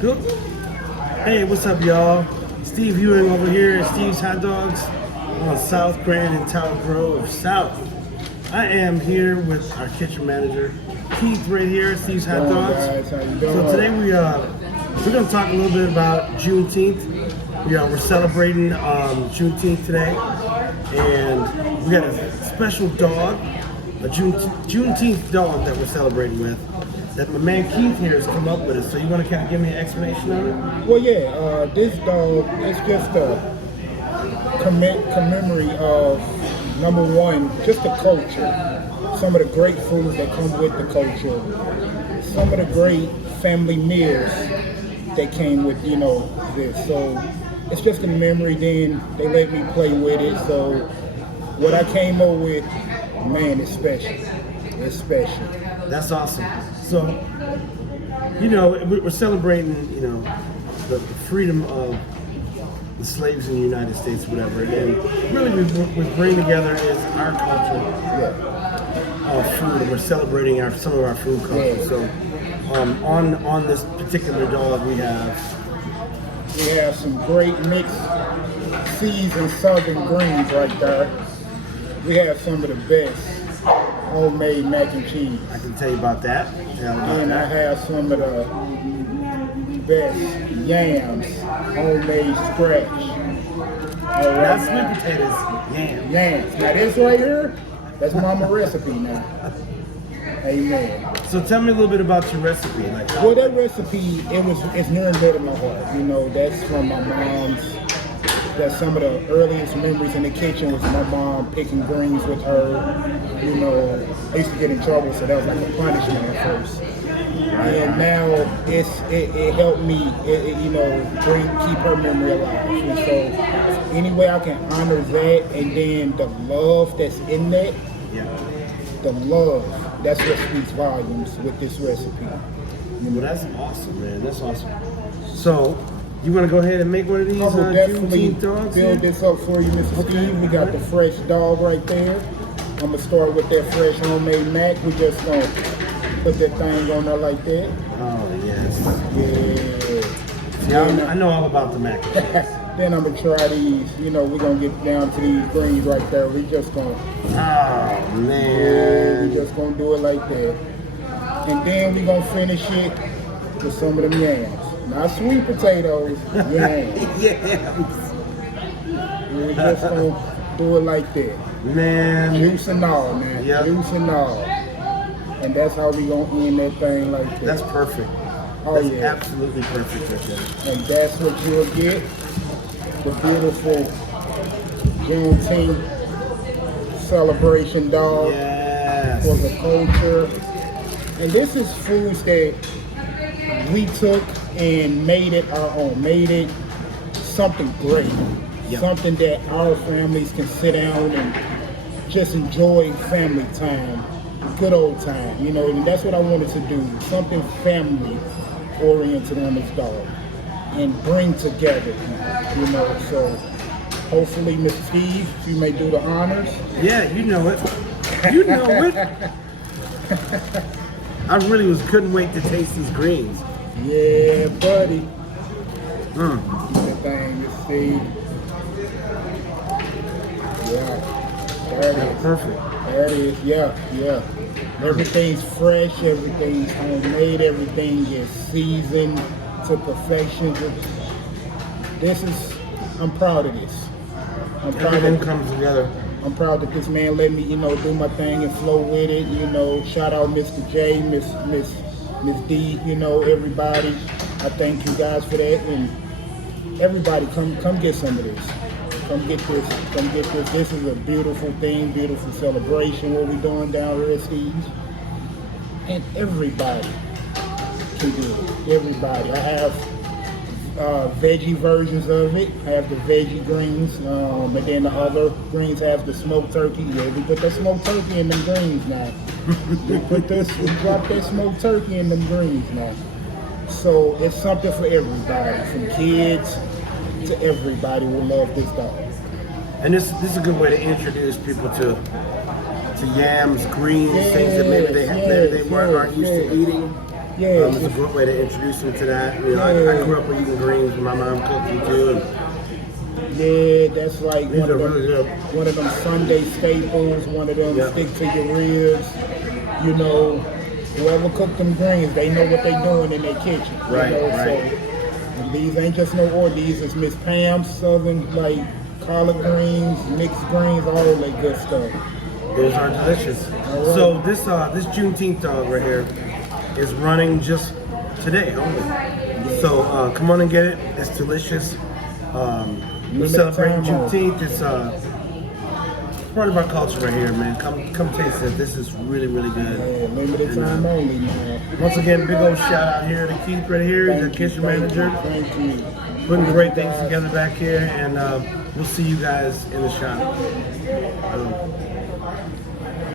Good. Hey, what's up, y'all? Steve Ewing over here at Steve's Hot Dogs on South Grand and Tower Grove South. I am here with our kitchen manager, Keith, right here at Steve's Hot Dogs. Guys, how you doing? So today we're going to talk a little bit about Juneteenth. We're celebrating Juneteenth today, and we got a special dog, a Juneteenth dog that we're celebrating with, that my man Keith here has come up with it. So you want to kind of give me an explanation on it? Well, yeah, this dog is just a commemory of, number one, just the culture, some of the great foods that come with the culture, some of the great family meals that came with, this. So it's just a memory. Then they let me play with it. So what I came up with, man, it's special. It's special. That's awesome. So, we're celebrating, the freedom of the slaves in the United States, whatever. And really, we bring together is our culture of food. And we're celebrating some of our food culture. Yeah. So, on this particular dog, we have some great mixed seasoned southern greens right there. We have some of the best homemade mac and cheese. I can tell you about that. And I have some of the best yams, homemade scratch. Not sweet potatoes, Yams. Now this right here, that's mama recipe now. Amen. So tell me a little bit about your recipe. Well, that recipe, it's near and dear to my heart. That's from my mom's. That's some of the earliest memories in the kitchen was my mom picking greens with her. I used to get in trouble, so that was like a punishment at first. And now it helped me, keep her memory alive. And so any way I can honor that, and then the love that's in that, the love, that's what speaks volumes with this recipe. Well, that's awesome, man. That's awesome. So, you want to go ahead and make one of these definitely Juneteenth dogs? Build this up for you, Mr. Steve. We got the fresh dog right there. I'm going to start with that fresh homemade mac. We just going to put that thing on there like that. Oh, yes. Yeah. Yeah, I know all about the mac. Then I'm going to try these. We're going to get down to these greens right there. We just going to... Oh, man. Yeah, we just going to do it like that. And then we're going to finish it with some of them yams. Not sweet potatoes, yams. Yams. We're just going to do it like that. Man. Juice and all, man. Yep. Juice and all. And that's how we going to end that thing like that. That's perfect. Oh, that's yeah. absolutely perfect right there. And that's what you'll get. The beautiful Juneteenth celebration dog for the culture. And this is foods that we took and made it our own, made it something great, something that our families can sit down and just enjoy family time, good old time, and that's what I wanted to do, something family oriented on this dog and bring together, so hopefully, Mr. Steve, you may do the honors. Yeah, you know it. You know it. I really couldn't wait to taste these greens. Yeah, buddy. That thing, you see. Yeah, there it is. Perfect. There it is, yeah. Everything's fresh, everything's homemade, everything is seasoned to perfection. I'm proud of this. Everything comes together. I'm proud that this man let me, do my thing and flow with it. Shout out Mr. J, Miss D, everybody. I thank you guys for that, and everybody, come get some of this. Come get this. This is a beautiful thing, beautiful celebration. What we're doing down here at Steve's, and everybody can do it. Everybody. I have veggie versions of it. I have the veggie greens, and then the other greens have the smoked turkey. Yeah, we put the smoked turkey in them greens now. we drop that smoked turkey in them greens now. So it's something for everybody, from kids to everybody will love this dog. And this is a good way to introduce people to yams, greens, things that maybe they aren't used to eating. Yeah, It's a great way to introduce them to that. You know, I grew up eating greens when my mom cooked them too. And yeah, that's like these are really good. one of them Sunday staples, one of them stick to your ribs. You know, whoever cooked them greens, they know what they doing in their kitchen. Right, you know, right. So and these ain't just no order. These is Miss Pam's Southern, like collard greens, mixed greens, all that good stuff. Those are delicious. Right. So this Juneteenth dog right here is running just today only. So come on and get it. It's delicious. We're celebrating Juneteenth. It's part of our culture right here, man. Come taste it. This is really, really good. Yeah, limited time only, man. Once again, big old shout out here to Keith right here. He's our kitchen manager. Thank you. Putting great things together back here, and we'll see you guys in the shop.